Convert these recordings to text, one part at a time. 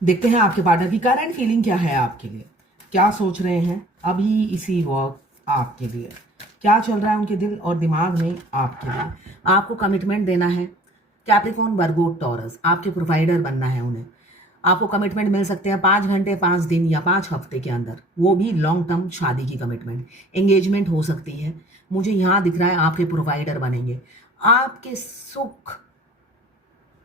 देखते हैं आपके पार्टनर की करंट फीलिंग क्या है आपके लिए, क्या सोच रहे हैं अभी इसी वक्त आपके लिए, क्या चल रहा है उनके दिल और दिमाग में आपके लिए। आपको कमिटमेंट देना है। कैप्रिकॉर्न, वर्गो, टॉरस आपके प्रोवाइडर बनना है उन्हें। आपको कमिटमेंट मिल सकते हैं 5 घंटे, 5 दिन या 5 हफ्ते के अंदर, वो भी लॉन्ग टर्म शादी की कमिटमेंट। एंगेजमेंट हो सकती है। मुझे यहाँ दिख रहा है आपके प्रोवाइडर बनेंगे। आपके सुख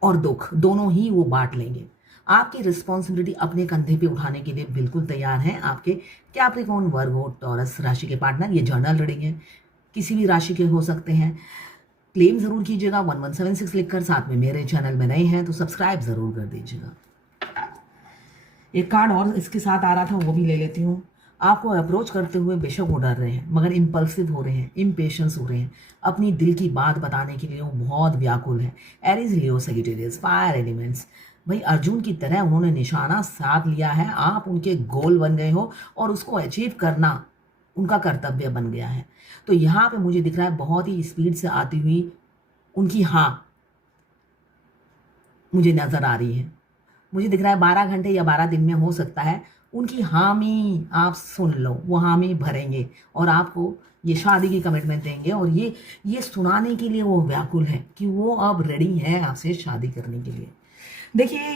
और दुख दोनों ही वो बांट लेंगे। आपकी रिस्पॉन्सिबिलिटी अपने कंधे पे उठाने के लिए बिल्कुल तैयार हैं आपके कैप्रिकॉर्न, वर्गो, टॉरस राशि के पार्टनर। ये जर्नल रीडिंग है, किसी भी राशि के हो सकते हैं। क्लेम जरूर कीजिएगा 1176 लिखकर। साथ में मेरे चैनल में नए हैं तो सब्सक्राइब जरूर कर दीजिएगा। एक कार्ड और इसके साथ आ रहा था, वो भी ले लेती हूँ। आपको अप्रोच करते हुए बेशक वो डर रहे हैं, मगर इम्पल्सिव हो रहे हैं, इम्पेशंस हो रहे हैं। अपनी दिल की बात बताने के लिए वो बहुत व्याकुल है। एरीज, लियो, सैजिटेरियस, फायर एलिमेंट्स। भाई अर्जुन की तरह उन्होंने निशाना साध लिया है। आप उनके गोल बन गए हो और उसको अचीव करना उनका कर्तव्य बन गया है। तो यहाँ पे मुझे दिख रहा है बहुत ही स्पीड से आती हुई उनकी हाँ मुझे नजर आ रही है। मुझे दिख रहा है 12 घंटे या 12 दिन में हो सकता है उनकी हामी आप सुन लो। वो हामी भरेंगे और आपको ये शादी की कमिटमेंट देंगे। और ये सुनाने के लिए वो व्याकुल है कि वो अब रेडी है आपसे शादी करने के लिए। देखिए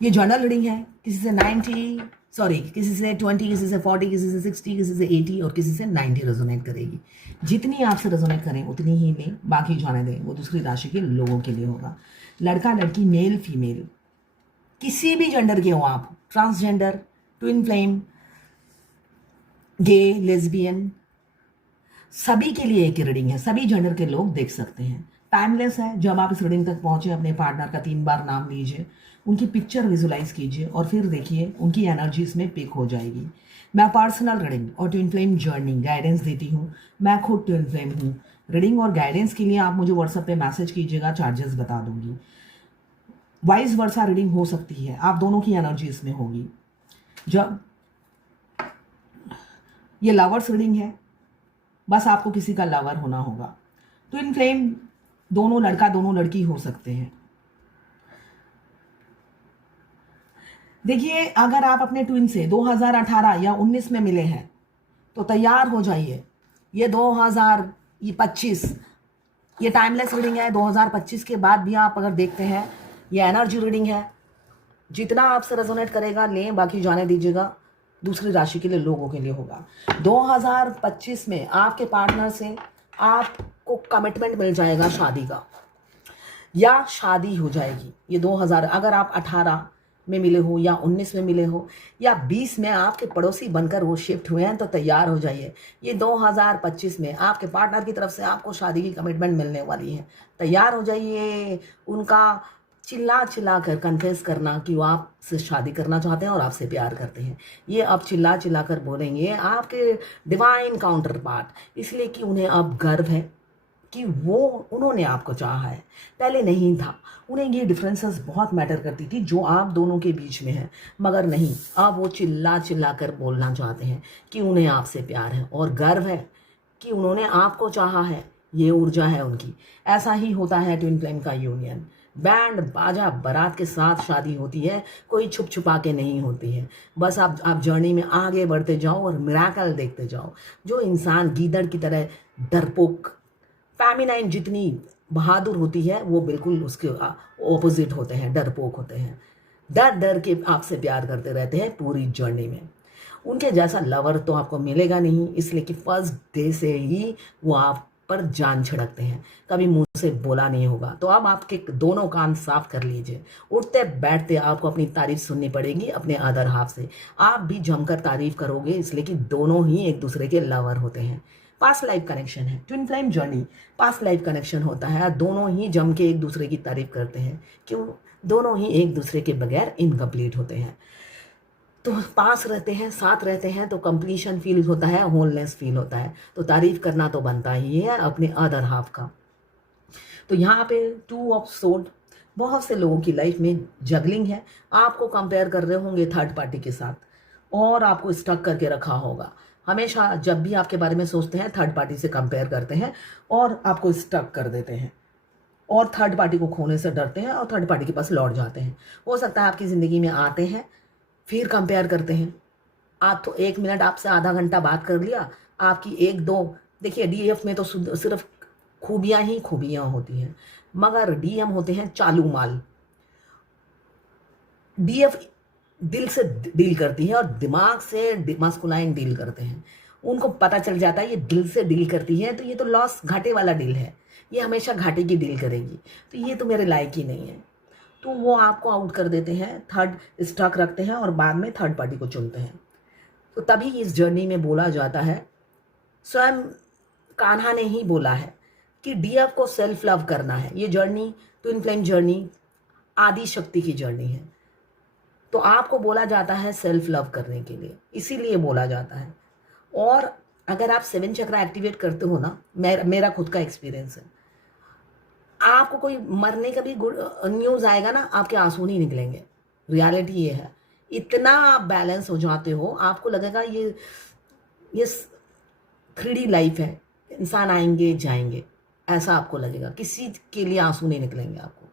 ये जर्नल रीडिंग है। किसी से 90, सॉरी, किसी से 20, किसी से 40, किसी से 60, किसी से 80 और किसी से 90 रेजोनेट करेगी। जितनी आपसे रेजोनेट करें उतनी ही लें, बाकी जाने दें, वो दूसरी राशि के लोगों के लिए होगा। लड़का लड़की, मेल फीमेल, किसी भी जेंडर के हो आप, ट्रांसजेंडर, ट्विन फ्लेम, गे, लेस्बियन, सभी के लिए एक रीडिंग है। सभी जेंडर के लोग देख सकते हैं। टाइमलेस है। जब आप इस रीडिंग तक पहुंचे अपने पार्टनर का 3 बार नाम लीजिए, उनकी पिक्चर विजुलाइज कीजिए और फिर देखिए उनकी एनर्जी इसमें पिक हो जाएगी। मैं पर्सनल रीडिंग और ट्विन फ्लेम जर्नी गाइडेंस देती हूँ। मैं खुद ट्विन फ्लेम हूँ। रीडिंग और गाइडेंस के लिए आप मुझे व्हाट्सएप पे मैसेज कीजिएगा, चार्जेस बता दूंगी। वाइस वर्सा रीडिंग हो सकती है, आप दोनों की एनर्जी इसमें होगी। जब ये लवर्स रीडिंग है, बस आपको किसी का लवर होना होगा। ट्विन फ्लेम दोनों लड़का दोनों लड़की हो सकते हैं। देखिए अगर आप अपने ट्विन से 2018 या 19 में मिले हैं तो तैयार हो जाइए। ये 2025 ये टाइमलेस रीडिंग है। 2025 के बाद भी आप अगर देखते हैं ये एनर्जी रीडिंग है। जितना आपसे रेजोनेट करेगा लें, बाकी जाने दीजिएगा। दूसरी राशि के लिए लोगों के लिए होगा। 2025 में आपके पार्टनर से आपको कमिटमेंट मिल जाएगा शादी का, या शादी हो जाएगी। ये 2000 अगर आप 18 में मिले हो या 19 में मिले हो या 20 में आपके पड़ोसी बनकर वो शिफ्ट हुए हैं तो तैयार हो जाइए। ये 2025 में आपके पार्टनर की तरफ से आपको शादी की कमिटमेंट मिलने वाली है। तैयार हो जाइए। उनका चिल्ला चिल्ला कर कन्फेस करना कि वो आपसे शादी करना चाहते हैं और आपसे प्यार करते हैं। ये अब चिल्ला चिल्ला कर बोलेंगे आपके डिवाइन काउंटर पार्ट, इसलिए कि उन्हें अब गर्व है कि उन्होंने आपको चाहा है, पहले नहीं था। उन्हें ये डिफरेंसेस बहुत मैटर करती थी जो आप दोनों के बीच में है, मगर नहीं, अब वो चिल्ला चिल्ला कर बोलना चाहते हैं कि उन्हें आपसे प्यार है और गर्व है कि उन्होंने आपको चाहा है। ये ऊर्जा है उनकी। ऐसा ही होता है ट्विन फ्लेम का यूनियन। बैंड बाजा बारात के साथ शादी होती है, कोई छुप छुपा के नहीं होती है। बस आप जर्नी में आगे बढ़ते जाओ और मिराकल देखते जाओ। जो इंसान गीदड़ की तरह डरपोक, फेमिनाइन जितनी बहादुर होती है, वो बिल्कुल उसके ऑपोजिट होते हैं, डरपोक होते हैं। डर डर के आपसे प्यार करते रहते हैं पूरी जर्नी में। उनके जैसा लवर तो आपको मिलेगा नहीं, इसलिए कि फर्स्ट डे से ही वो आप पर जान छिड़कते हैं। कभी मुंह से बोला नहीं होगा। तो अब आपके दोनों कान साफ कर लीजिए। उठते बैठते आपको अपनी तारीफ सुननी पड़ेगी अपने अदर हाफ से। आप भी जमकर तारीफ करोगे, इसलिए कि दोनों ही एक दूसरे के लवर होते हैं। पास्ट लाइफ कनेक्शन है twin flame journey. Past life connection होता है। दोनों ही जम के एक दूसरे की तारीफ करते हैं, क्यों? दोनों ही एक दूसरे के बगैर इनकम्प्लीट होते हैं। तो पास रहते हैं, साथ रहते हैं तो कंप्लीशन फील होता है, होलनेस फील होता है। तो तारीफ करना तो बनता ही है अपने अदर हाफ का। तो यहाँ पे 2 ऑफ सोर्ड, बहुत से लोगों की लाइफ में जगलिंग है। आपको कंपेयर कर रहे होंगे थर्ड पार्टी के साथ और आपको स्टक करके रखा होगा। हमेशा जब भी आपके बारे में सोचते हैं थर्ड पार्टी से कंपेयर करते हैं और आपको स्टक कर देते हैं। और थर्ड पार्टी को खोने से डरते हैं और थर्ड पार्टी के पास लौट जाते हैं। हो सकता है आपकी ज़िंदगी में आते हैं, फिर कंपेयर करते हैं। आप तो 1 मिनट आपसे आधा घंटा बात कर लिया, आपकी 1-2, देखिए डीएफ में तो सिर्फ खूबियाँ ही खूबियाँ होती हैं, मगर डीएम होते हैं चालू माल। डीएफ दिल से डील करती है और दिमाग से मस्कुलाइन डील करते हैं। उनको पता चल जाता है ये दिल से डील करती है तो ये तो लॉस घाटे वाला डील है, ये हमेशा घाटे की डील करेगी, तो ये तो मेरे लायक ही नहीं है। तो वो आपको आउट कर देते हैं, थर्ड स्टॉक रखते हैं और बाद में थर्ड पार्टी को चुनते हैं। तो तभी इस जर्नी में बोला जाता है, स्वयं कान्हा ने ही बोला है कि डीएफ को सेल्फ लव करना है। ये जर्नी, ट्विन फ्लेम जर्नी आदि शक्ति की जर्नी है। तो आपको बोला जाता है सेल्फ लव करने के लिए, इसीलिए बोला जाता है। और अगर आप 7 चक्रा एक्टिवेट करते हो ना, मेरा खुद का एक्सपीरियंस है, आपको कोई मरने का भी गुड न्यूज़ आएगा ना, आपके आंसू नहीं निकलेंगे। रियलिटी ये है, इतना आप बैलेंस हो जाते हो, आपको लगेगा ये 3D लाइफ है, इंसान आएंगे जाएंगे, ऐसा आपको लगेगा, किसी के लिए आंसू नहीं निकलेंगे आपको।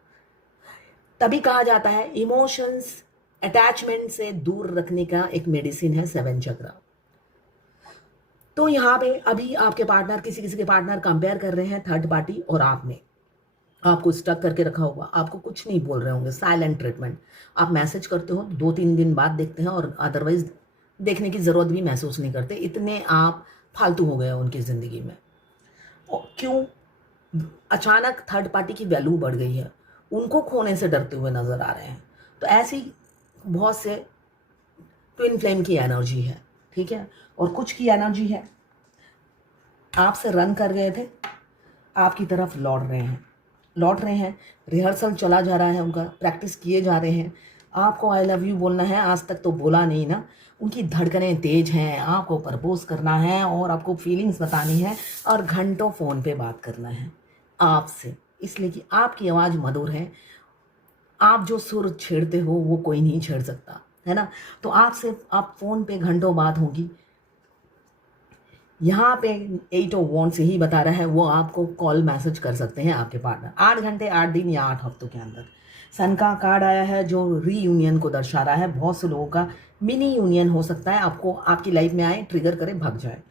तभी कहा जाता है इमोशंस अटैचमेंट से दूर रखने का एक मेडिसिन है 7 चक्रा। तो यहाँ पे अभी आपके पार्टनर किसी के पार्टनर कंपेयर कर रहे हैं थर्ड पार्टी, और आपने आपको स्टक करके रखा होगा, आपको कुछ नहीं बोल रहे होंगे, साइलेंट ट्रीटमेंट। आप मैसेज करते हो 2-3 दिन बाद देखते हैं, और अदरवाइज देखने की ज़रूरत भी महसूस नहीं करते, इतने आप फालतू हो गए हो उनकी ज़िंदगी में। और क्यों? अचानक थर्ड पार्टी की वैल्यू बढ़ गई है, उनको खोने से डरते हुए नज़र आ रहे हैं। तो ऐसी बहुत से ट्विन फ्लेम की एनर्जी है, ठीक है। और कुछ की एनर्जी है आपसे रन कर गए थे, आपकी तरफ लौट रहे हैं, रिहर्सल चला जा रहा है उनका, प्रैक्टिस किए जा रहे हैं। आपको आई लव यू बोलना है, आज तक तो बोला नहीं ना, उनकी धड़कनें तेज हैं, आपको प्रपोज करना है और आपको फीलिंग्स बतानी है और घंटों फ़ोन पे बात करना है आपसे, इसलिए कि आपकी आवाज़ मधुर है। आप जो सुर छेड़ते हो वो कोई नहीं छेड़ सकता, है ना। तो आपसे आप फ़ोन पे घंटों बात होगी। यहाँ पे 8 ऑफ वॉन्ड्स यही बता रहा है, वो आपको कॉल मैसेज कर सकते हैं आपके पार्टनर 8 घंटे 8 दिन या 8 हफ्तों के अंदर। सन का कार्ड आया है जो रीयूनियन को दर्शा रहा है। बहुत से लोगों का मिनी यूनियन हो सकता है, आपको आपकी लाइफ में आए, ट्रिगर करे, भाग जाए,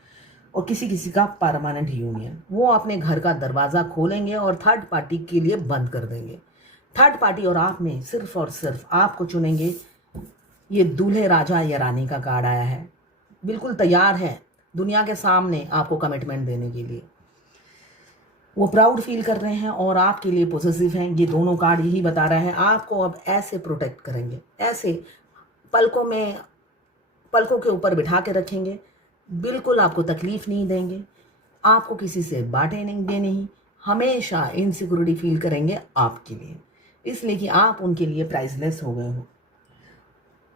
और किसी का परमानेंट यूनियन। वो अपने घर का दरवाज़ा खोलेंगे और थर्ड पार्टी के लिए बंद कर देंगे। थर्ड पार्टी और आप में सिर्फ और सिर्फ आपको चुनेंगे। ये दूल्हे राजा या रानी का कार्ड आया है, बिल्कुल तैयार है दुनिया के सामने आपको कमिटमेंट देने के लिए। वो प्राउड फील कर रहे हैं और आपके लिए पॉजिटिव हैं। ये दोनों कार्ड यही बता रहा है, आपको अब ऐसे प्रोटेक्ट करेंगे, ऐसे पलकों के ऊपर बिठा के रखेंगे, बिल्कुल आपको तकलीफ नहीं देंगे, आपको किसी से बातें नहीं देनी, हमेशा इनसिक्योरिटी फील करेंगे आपके लिए, इसलिए कि आप उनके लिए प्राइसलेस हो गए हो।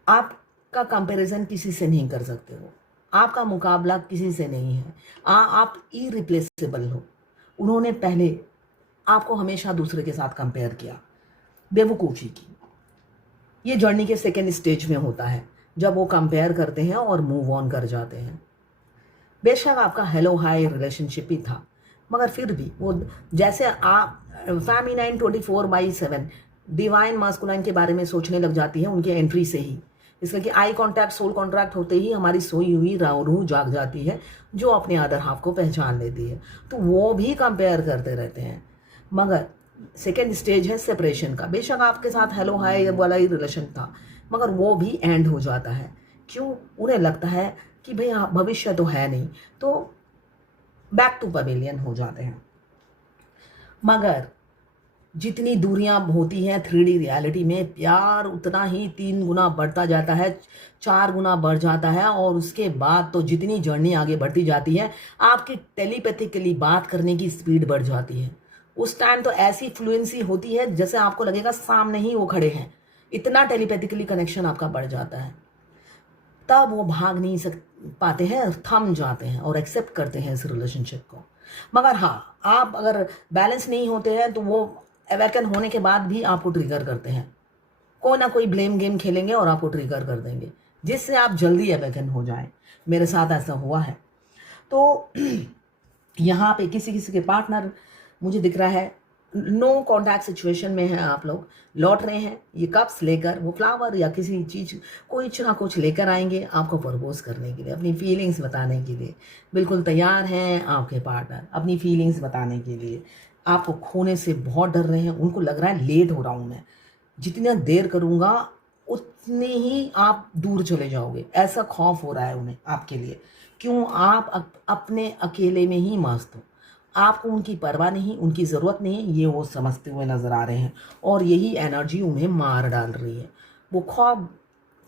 आपका कंपैरिजन किसी से नहीं कर सकते हो, आपका मुकाबला किसी से नहीं है, आप इरिप्लेसेबल हो। उन्होंने पहले आपको हमेशा दूसरे के साथ कंपेयर किया, बेवकूफ़ी की। ये जर्नी के सेकेंड स्टेज में होता है, जब वो कंपेयर करते हैं और मूव ऑन कर जाते हैं। बेशक आपका हेलो हाई रिलेशनशिप ही था, मगर फिर भी वो जैसे आप फेमिनाइन 24/7 डिवाइन मास्कुलाइन के बारे में सोचने लग जाती है उनके एंट्री से ही, इसलिए कि आई कांटेक्ट सोल कॉन्ट्रैक्ट होते ही हमारी सोई हुई रूह जाग जाती है, जो अपने अदर हाफ को पहचान लेती है। तो वो भी कंपेयर करते रहते हैं, मगर सेकेंड स्टेज है सेपरेशन का। बेशक आपके साथ हेलो हाय वाला ही रिलेशन था, मगर वो भी एंड हो जाता है। क्यों? उन्हें लगता है कि भाई भविष्य तो है नहीं, तो बैक टू पवेलियन हो जाते हैं। मगर जितनी दूरियां होती हैं 3D रियलिटी में, प्यार उतना ही 3 गुना बढ़ता जाता है, 4 गुना बढ़ जाता है। और उसके बाद तो जितनी जर्नी आगे बढ़ती जाती है, आपकी टेलीपैथिकली बात करने की स्पीड बढ़ जाती है। उस टाइम तो ऐसी फ्लुएंसी होती है जैसे आपको लगेगा सामने ही वो खड़े हैं, इतना टेलीपैथिकली कनेक्शन आपका बढ़ जाता है। तब वो भाग नहीं पाते हैं, थम जाते हैं और एक्सेप्ट करते हैं इस रिलेशनशिप को। मगर हाँ, आप अगर बैलेंस नहीं होते हैं तो वो अवेकन होने के बाद भी आपको ट्रिगर करते हैं, कोई ना कोई ब्लेम गेम खेलेंगे और आपको ट्रिगर कर देंगे, जिससे आप जल्दी अवेकन हो जाएं। मेरे साथ ऐसा हुआ है। तो यहाँ पे किसी के पार्टनर मुझे दिख रहा है नो कॉन्टैक्ट सिचुएशन में है आप लोग, लौट रहे हैं ये कप्स लेकर, वो फ्लावर या किसी चीज़ कुछ ना कुछ लेकर आएंगे आपको प्रपोज करने के लिए, अपनी फीलिंग्स बताने के लिए बिल्कुल तैयार हैं आपके पार्टनर, अपनी फीलिंग्स बताने के लिए। आपको खोने से बहुत डर रहे हैं, उनको लग रहा है लेट हो रहा हूँ मैं, जितना देर करूँगा उतने ही आप दूर चले जाओगे, ऐसा खौफ हो रहा है उन्हें आपके लिए। क्यों? आप अपने अकेले में ही मस्त हो, आपको उनकी परवाह नहीं, उनकी ज़रूरत नहीं, ये वो समझते हुए नज़र आ रहे हैं और यही एनर्जी उन्हें मार डाल रही है। वो ख्वाब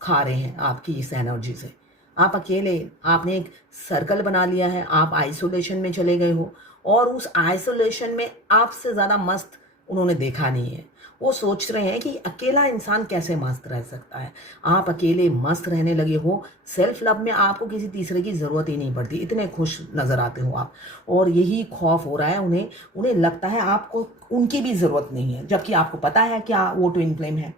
खा रहे हैं आपकी इस एनर्जी से। आप अकेले, आपने एक सर्कल बना लिया है, आप आइसोलेशन में चले गए हो और उस आइसोलेशन में आपसे ज़्यादा मस्त उन्होंने देखा नहीं है। वो सोच रहे हैं कि अकेला इंसान कैसे मस्त रह सकता है। आप अकेले मस्त रहने लगे हो, सेल्फ लव में आपको किसी तीसरे की ज़रूरत ही नहीं पड़ती, इतने खुश नज़र आते हो आप। और यही खौफ हो रहा है उन्हें, उन्हें लगता है आपको उनकी भी ज़रूरत नहीं है, जबकि आपको पता है क्या वो ट्विन फ्लेम है।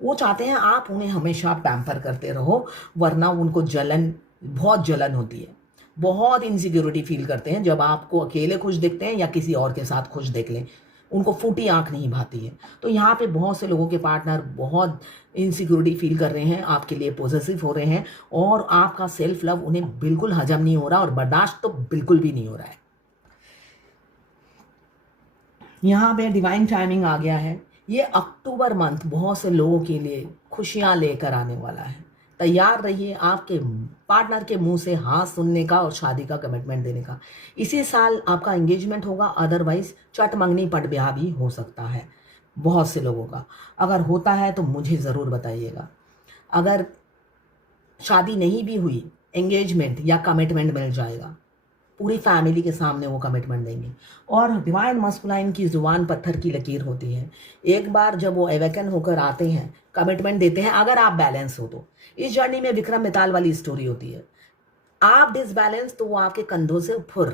वो चाहते हैं आप उन्हें हमेशा पैम्पर करते रहो, वरना उनको जलन, बहुत जलन होती है, बहुत इनसिक्योरिटी फील करते हैं जब आपको अकेले खुश देखते हैं या किसी और के साथ खुश देख लें, उनको फूटी आंख नहीं भाती है। तो यहाँ पे बहुत से लोगों के पार्टनर बहुत इनसिक्योरिटी फील कर रहे हैं, आपके लिए पॉजेसिव हो रहे हैं और आपका सेल्फ लव उन्हें बिल्कुल हजम नहीं हो रहा और बर्दाश्त तो बिल्कुल भी नहीं हो रहा है। यहाँ पे डिवाइन टाइमिंग आ गया है। ये अक्टूबर मंथ बहुत से लोगों के लिए खुशियाँ लेकर आने वाला है। तैयार रहिए आपके पार्टनर के मुंह से हाँ सुनने का और शादी का कमिटमेंट देने का। इसी साल आपका एंगेजमेंट होगा, अदरवाइज चट मंगनी पट ब्याह भी हो सकता है बहुत से लोगों का। अगर होता है तो मुझे ज़रूर बताइएगा। अगर शादी नहीं भी हुई, एंगेजमेंट या कमिटमेंट मिल जाएगा, पूरी फैमिली के सामने वो कमिटमेंट देंगे। और डिवाइन मस्कुलाइन की जुबान पत्थर की लकीर होती है। एक बार जब वो एवेकन होकर आते हैं, कमिटमेंट देते हैं, अगर आप बैलेंस हो तो। इस जर्नी में विक्रम मिताल वाली स्टोरी होती है, आप डिसबैलेंस तो वो आपके कंधों से फुर।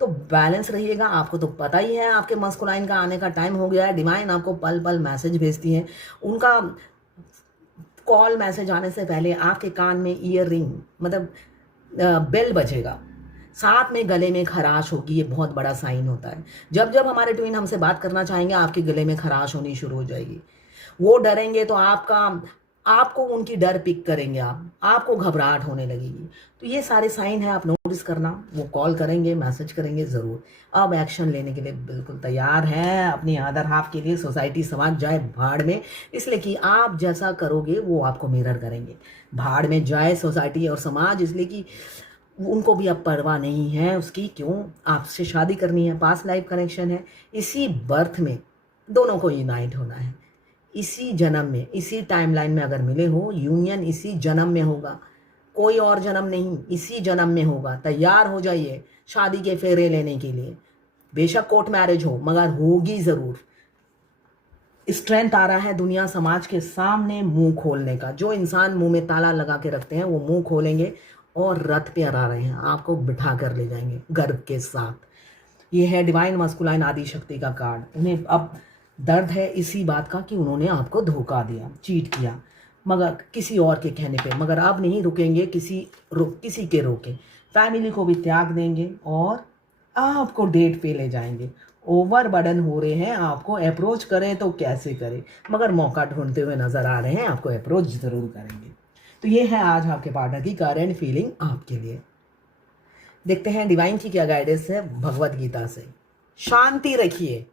तो बैलेंस रहिएगा। आपको तो पता ही है आपके मस्कुलाइन का आने का टाइम हो गया है। डिवाइन आपको पल पल मैसेज भेजती है। उनका कॉल मैसेज आने से पहले आपके कान में ईयर रिंग मतलब बेल बजेगा, साथ में गले में खराश होगी। ये बहुत बड़ा साइन होता है। जब जब हमारे ट्विन हमसे बात करना चाहेंगे, आपके गले में खराश होनी शुरू हो जाएगी। वो डरेंगे तो आपको उनकी डर पिक करेंगे, आपको घबराहट होने लगेगी। तो ये सारे साइन है, आप नोटिस करना। वो कॉल करेंगे, मैसेज करेंगे ज़रूर। अब एक्शन लेने के लिए बिल्कुल तैयार हैं। अपनी अदर हाफ के लिए सोसाइटी समाज जाए भाड़ में, इसलिए कि आप जैसा करोगे वो आपको मिरर करेंगे। भाड़ में जाए सोसाइटी और समाज, इसलिए कि उनको भी अब परवाह नहीं है उसकी। क्यों? आपसे शादी करनी है, पास्ट लाइफ कनेक्शन है, इसी बर्थ में दोनों को यूनाइट होना है। इसी जन्म में, इसी टाइमलाइन में अगर मिले हो, यूनियन इसी जन्म में होगा, कोई और जन्म नहीं, इसी जन्म में होगा। तैयार हो जाइए शादी के फेरे लेने के लिए। बेशक कोर्ट मैरिज हो, मगर होगी ज़रूर। स्ट्रेंथ आ रहा है दुनिया समाज के सामने मुंह खोलने का। जो इंसान मुंह में ताला लगा के रखते हैं वो मुंह खोलेंगे और रथ पे आ रहे हैं, आपको बिठा कर ले जाएंगे गर्व के साथ। ये है डिवाइन मस्कुलाइन आदि शक्ति का कार्ड। उन्हें अब दर्द है इसी बात का कि उन्होंने आपको धोखा दिया, चीट किया, मगर किसी और के कहने पे। मगर अब नहीं रुकेंगे किसी के रोके। फैमिली को भी त्याग देंगे और आपको डेट पे ले जाएंगे। ओवर बर्डन हो रहे हैं, आपको अप्रोच करें तो कैसे करें, मगर मौका ढूंढते हुए नजर आ रहे हैं, आपको अप्रोच जरूर करेंगे। तो ये है आज आपके पार्टनर की करंट फीलिंग आपके लिए। देखते हैं डिवाइन की क्या गाइडेंस है भगवत गीता से। शांति रखिए,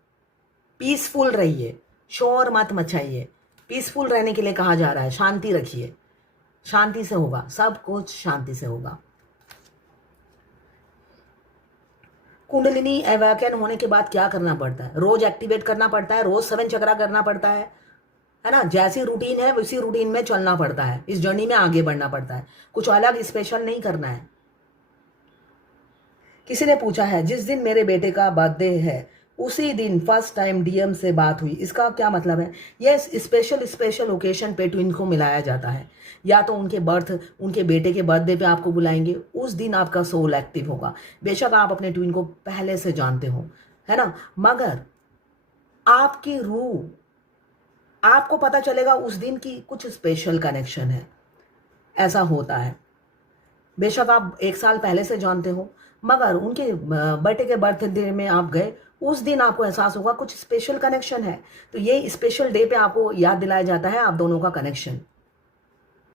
पीसफुल रहिए, शोर मत मचाइए। पीसफुल रहने के लिए कहा जा रहा है, शांति रखिए। शांति से होगा सब कुछ, शांति से होगा। कुंडलिनी अवेकन होने के बाद क्या करना पड़ता है? रोज एक्टिवेट करना पड़ता है, रोज 7 चक्रा करना पड़ता है ना। जैसी रूटीन है उसी रूटीन में चलना पड़ता है, इस जर्नी में आगे बढ़ना पड़ता है, कुछ अलग स्पेशल नहीं करना है। किसी ने पूछा है जिस दिन मेरे बेटे का बर्थडे है उसी दिन फर्स्ट टाइम डीएम से बात हुई, इसका क्या मतलब है? यस, स्पेशल ओकेशन पे ट्विन को मिलाया जाता है। या तो उनके बेटे के बर्थडे पे आपको बुलाएंगे, उस दिन आपका सोल एक्टिव होगा। बेशक आप अपने ट्विन को पहले से जानते हो, है ना, मगर आपकी रूह, आपको पता चलेगा उस दिन की कुछ स्पेशल कनेक्शन है। ऐसा होता है। बेशक आप 1 साल पहले से जानते हो, मगर उनके बेटे के बर्थडे में आप गए, उस दिन आपको एहसास होगा कुछ स्पेशल कनेक्शन है। तो ये स्पेशल डे पे आपको याद दिलाया जाता है आप दोनों का कनेक्शन।